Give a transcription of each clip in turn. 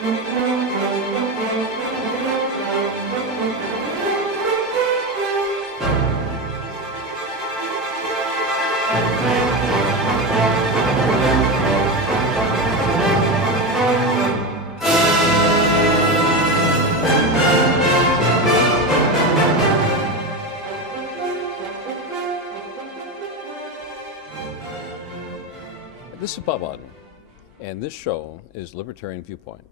This is Bob Auden, and this show is Libertarian Viewpoint.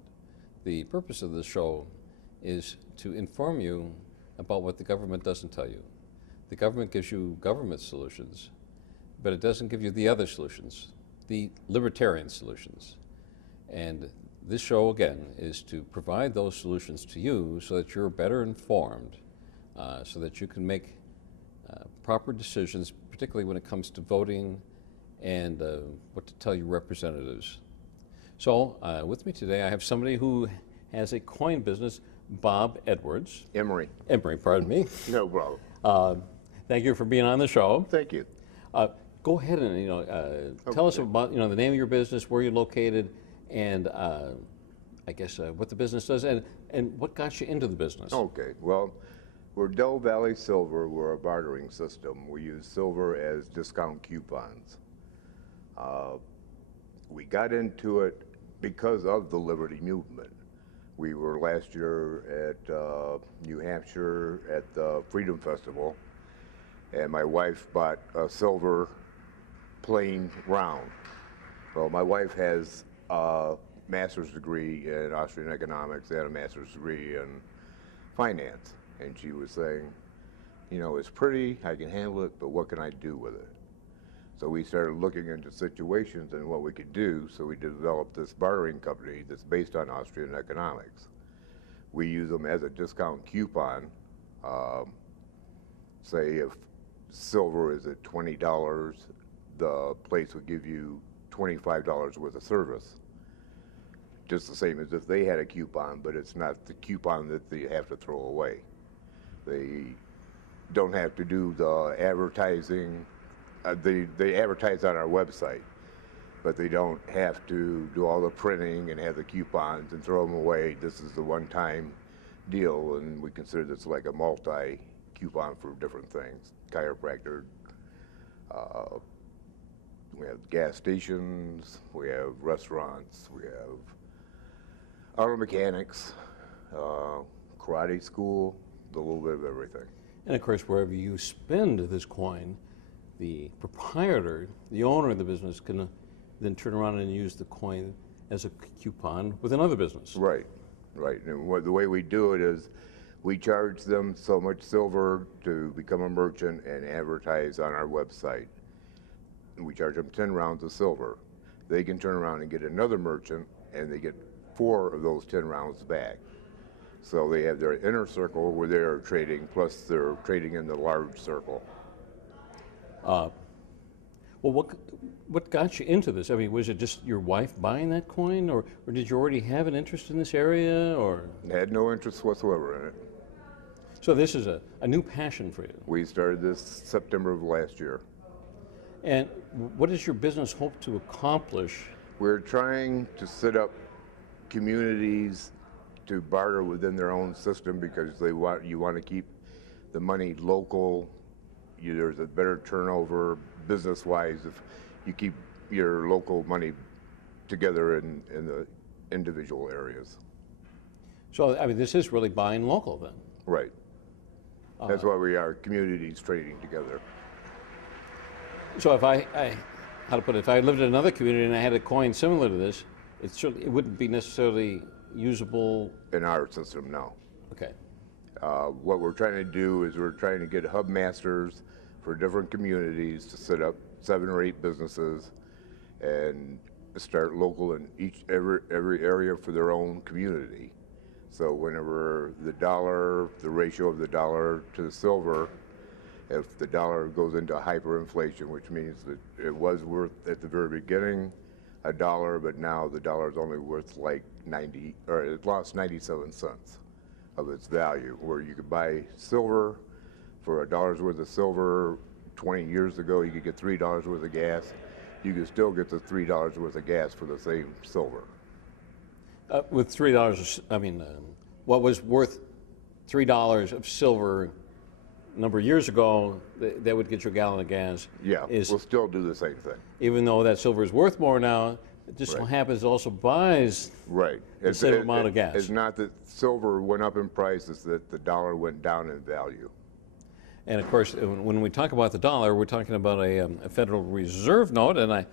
The purpose of this show is to inform you about what the government doesn't tell you. The government gives you government solutions, but it doesn't give you the other solutions, the libertarian solutions. And this show, again, is to provide those solutions to you so that you're better informed, so that you can make proper decisions, particularly when it comes to voting and what to tell your representatives. So with me today I have somebody who has a coin business, Bob Edwards. Emery, pardon me. no problem. Thank you for being on the show. Thank you. Go ahead and tell us about the name of your business, where you're located, and I guess what the business does, and what got you into the business. Okay, well, we're DelValley Silver. We're a bartering system. We use silver as discount coupons. We got into it because of the Liberty Movement. We were last year at New Hampshire at the Freedom Festival, and my wife bought a silver plain round. Well, my wife has a master's degree in Austrian economics and a master's degree in finance, and she was saying, you know, it's pretty, I can handle it, but what can I do with it? So we started looking into situations and what we could do, so we developed this bartering company that's based on Austrian economics. We use them as a discount coupon. Say if silver is at $20, the place would give you $25 worth of service. Just the same as if they had a coupon, but it's not the coupon that they have to throw away. They don't have to do the advertising. They advertise on our website, but they don't have to do all the printing and have the coupons and throw them away. This is the one-time deal, and we consider this like a multi-coupon for different things. Chiropractor, we have gas stations, we have restaurants, we have auto mechanics, karate school, a little bit of everything. And of course, wherever you spend this coin, the proprietor, the owner of the business, can then turn around and use the coin as a coupon with another business. Right, right. And the way we do it is we charge them so much silver to become a merchant and advertise on our website. And we charge them 10 rounds of silver. They can turn around and get another merchant, and they get 4 of those 10 rounds back. So they have their inner circle where they're trading, plus they're trading in the large circle. Well, what got you into this? I mean, was it just your wife buying that coin, or did you already have an interest in this area, or? Had no interest whatsoever in it. So this is a new passion for you. We started this September of last year. And what does your business hope to accomplish? We're trying to set up communities to barter within their own system because you want to keep the money local. There's a better turnover business-wise if you keep your local money together in the individual areas. So, I mean, this is really buying local then? Right. That's why we are communities trading together. So if how to put it, if I lived in another community and I had a coin similar to this, it wouldn't be necessarily usable? In our system, no. Okay. What we're trying to do is we're trying to get hub masters for different communities to set up 7 or 8 businesses and start local in every area for their own community. So whenever the ratio of the dollar to the silver, if the dollar goes into hyperinflation, which means that it was worth at the very beginning $1, but now the dollar is only worth like 90, or it lost 97 cents of its value, where you could buy silver for $1 worth of silver. 20 years ago, you could get $3 worth of gas. You could still get the $3 worth of gas for the same silver. With $3, I mean, what was worth $3 of silver a number of years ago, that would get you a gallon of gas. Yeah, we'll still do the same thing. Even though that silver is worth more now, it just so happens it also buys the same amount of gas. It's not that silver went up in price, it's that the dollar went down in value. And of course, when we talk about the dollar, we're talking about a Federal Reserve note, and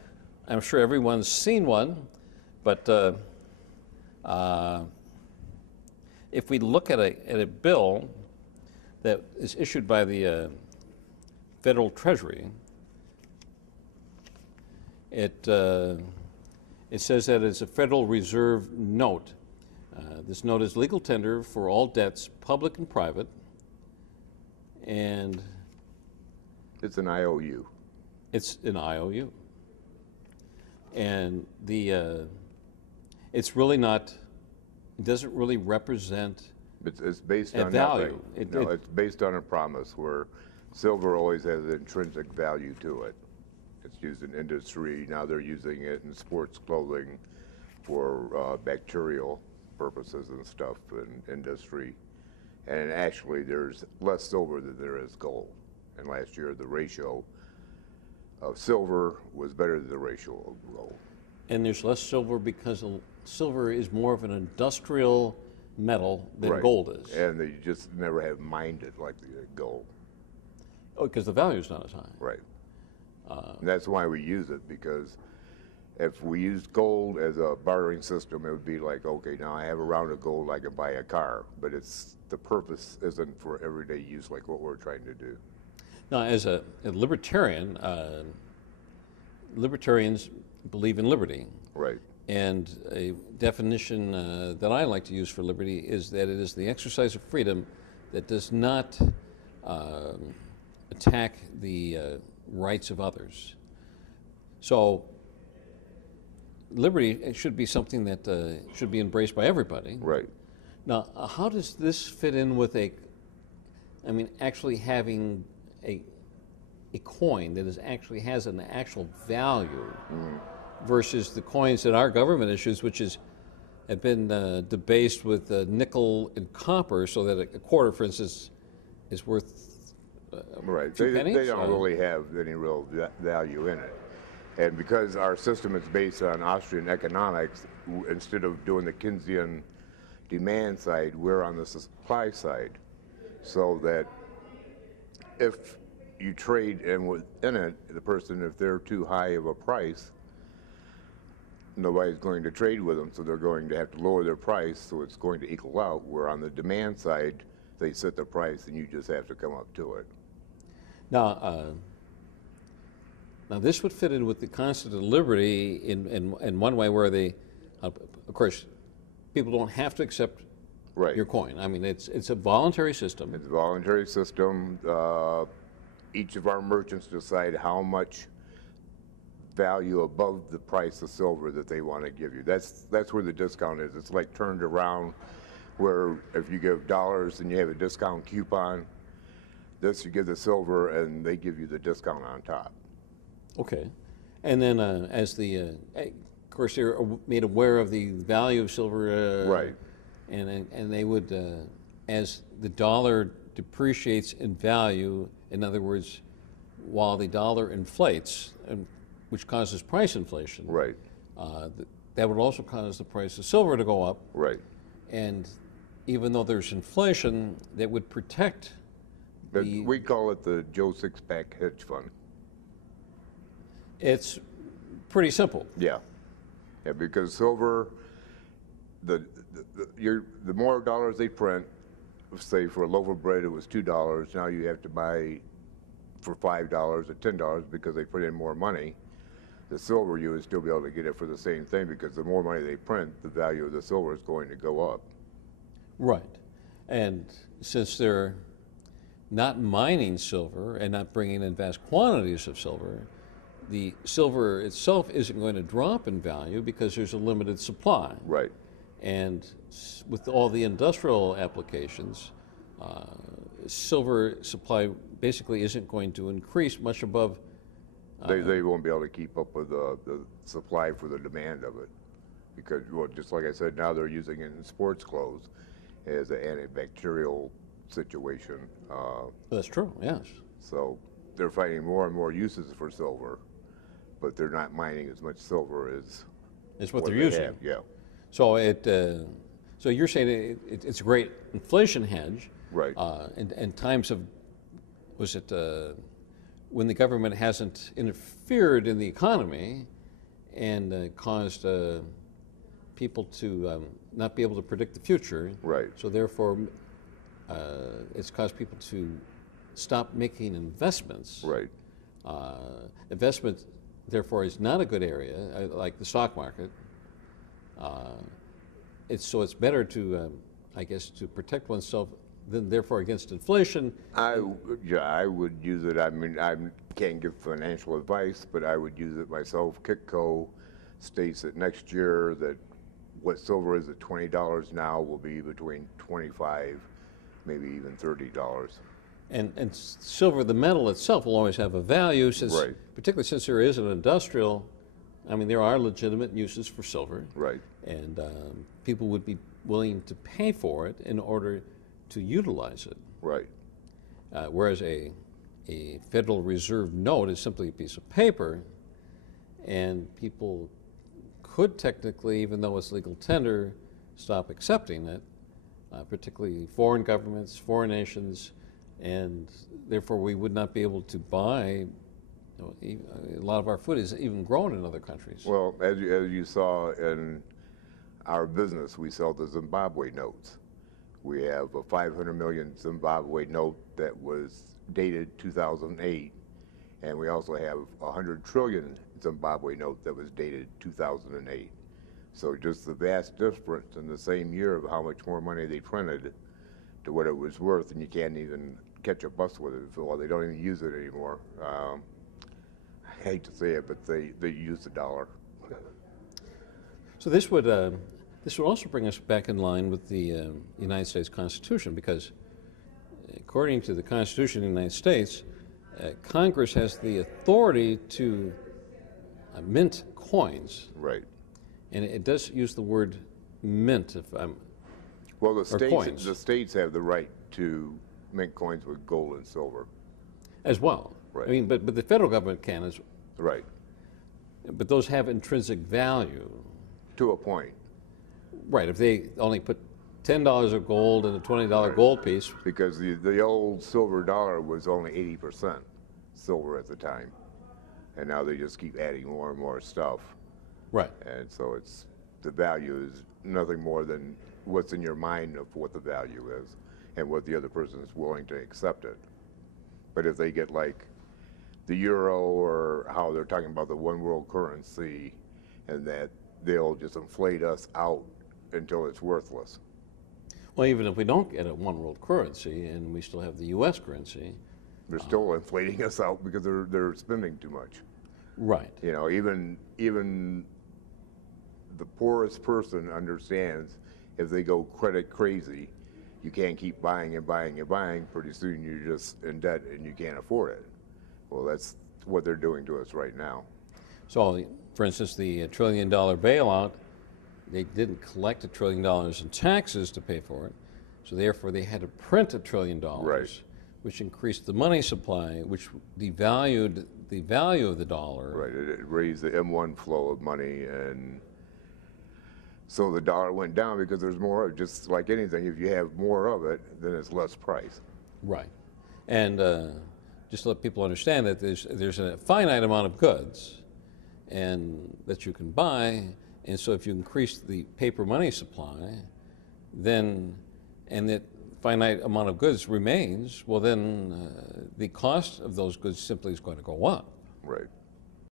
I'm sure everyone's seen one, but if we look at a bill that is issued by the Federal Treasury, it says that it's a Federal Reserve note. This note is legal tender for all debts, public and private, and it's an IOU. It's an IOU, and it's really not. It doesn't really represent. It's based on value. It's based on a promise where silver always has intrinsic value to it. It's used in industry. Now they're using it in sports clothing for bacterial purposes and stuff in industry. And actually, there's less silver than there is gold. And last year, the ratio of silver was better than the ratio of gold. And there's less silver because silver is more of an industrial metal than gold is. And they just never have mined it like the gold. Oh, because the value is not as high. Right. And that's why we use it, because if we used gold as a bartering system, it would be like, okay, now I have a round of gold, I can buy a car. But the purpose isn't for everyday use like what we're trying to do. Now, as a libertarian, libertarians believe in liberty. Right. And a definition that I like to use for liberty is that it is the exercise of freedom that does not attack the rights of others. So liberty should be something that should be embraced by everybody. Right. Now, how does this fit in with actually having a coin that actually has an actual value versus the coins that our government issues, which have been debased with nickel and copper, so that a quarter, for instance, is worth right. They don't really have any real value in it. And because our system is based on Austrian economics, instead of doing the Keynesian demand side, we're on the supply side. So that if you trade in within it, the person, if they're too high of a price, nobody's going to trade with them, so they're going to have to lower their price, so it's going to equal out, where on the demand side, they set the price and you just have to come up to it. Now this would fit in with the concept of liberty in one way, where of course, people don't have to accept your coin. I mean, it's a voluntary system. It's a voluntary system. Each of our merchants decide how much value above the price of silver that they want to give you. That's where the discount is. It's like turned around, where if you give dollars and you have a discount coupon, this you give the silver and they give you the discount on top. Okay. And then of course, they're made aware of the value of silver. Right. And they would, as the dollar depreciates in value, in other words, while the dollar inflates, which causes price inflation. Right. That would also cause the price of silver to go up. Right. And even though there's inflation, that would protect we call it the Joe Six-Pack hedge fund. It's pretty simple. Yeah. Yeah, because silver, the more dollars they print, say for a loaf of bread it was $2, now you have to buy for $5 or $10 because they put in more money. The silver, you would still be able to get it for the same thing, because the more money they print, the value of the silver is going to go up. Right. And since they're not mining silver and not bringing in vast quantities of silver, the silver itself isn't going to drop in value because there's a limited supply. Right. And with all the industrial applications, silver supply basically isn't going to increase much above. They won't be able to keep up with the supply for the demand of it. because, well, just like I said, now they're using it in sports clothes as an antibacterial situation. That's true, yes. So they're finding more and more uses for silver, but they're not mining as much silver as It's what they're using. have. Yeah, So so you're saying it's a great inflation hedge. right. And times of, was it when the government hasn't interfered in the economy and caused people to not be able to predict the future. Right. So therefore, it's caused people to stop making investments. Right. Investment, therefore, is not a good area, like the stock market. It's better to, I guess, to protect oneself than therefore against inflation. I would use it. I mean, I can't give financial advice, but I would use it myself. Kitco states that next year that what silver is at $20 now will be between $25, maybe even $30. And silver, the metal itself, will always have a value, since, Right. particularly since there is an industrial. I mean, there are legitimate uses for silver, Right. and people would be willing to pay for it in order to utilize it. Right. Whereas a Federal Reserve note is simply a piece of paper, and people could technically, even though it's legal tender, stop accepting it, particularly foreign governments, foreign nations, and therefore we would not be able to buy. A lot of our food is even grown in other countries. Well, as you saw in our business, we sell the Zimbabwe notes. We have a 500 million Zimbabwe note that was dated 2008, and we also have a 100 trillion Zimbabwe note that was dated 2008. So just the vast difference in the same year of how much more money they printed to what it was worth, and you can't even catch a bus with it. Well, they don't even use it anymore. I hate to say it, but they use the dollar. So this would also bring us back in line with the United States Constitution, because according to the Constitution of the United States, Congress has the authority to mint coins. Right. And it does use the word mint, if I'm. Well, coins. the states have the right to mint coins with gold and silver. As well. Right. I mean, but the federal government can as. Right. But those have intrinsic value. To a point. Right. If they only put $10 of gold in a $20 gold piece. Because the old silver dollar was only 80% silver at the time. And now they just keep adding more and more stuff. Right. And so the value is nothing more than what's in your mind of what the value is and what the other person is willing to accept it. But if they get like the euro, or how they're talking about the one world currency, and that they'll just inflate us out until it's worthless. Well, even if we don't get a one world currency and we still have the U.S. currency. They're still inflating us out because they're spending too much. Right. You know, even the poorest person understands if they go credit crazy, you can't keep buying and buying and buying. Pretty soon you're just in debt and you can't afford it. Well, that's what they're doing to us right now. So, for instance, the $1 trillion bailout, they didn't collect $1 trillion in taxes to pay for it, so therefore they had to print $1 trillion, Right. which increased the money supply, which devalued the value of the dollar. Right, it raised the M1 flow of money, and so the dollar went down because there's more. Just like anything, if you have more of it, then it's less price. Right. And just to let people understand that there's a finite amount of goods and that you can buy, and so if you increase the paper money supply, then, and that finite amount of goods remains, well then the cost of those goods simply is going to go up. Right.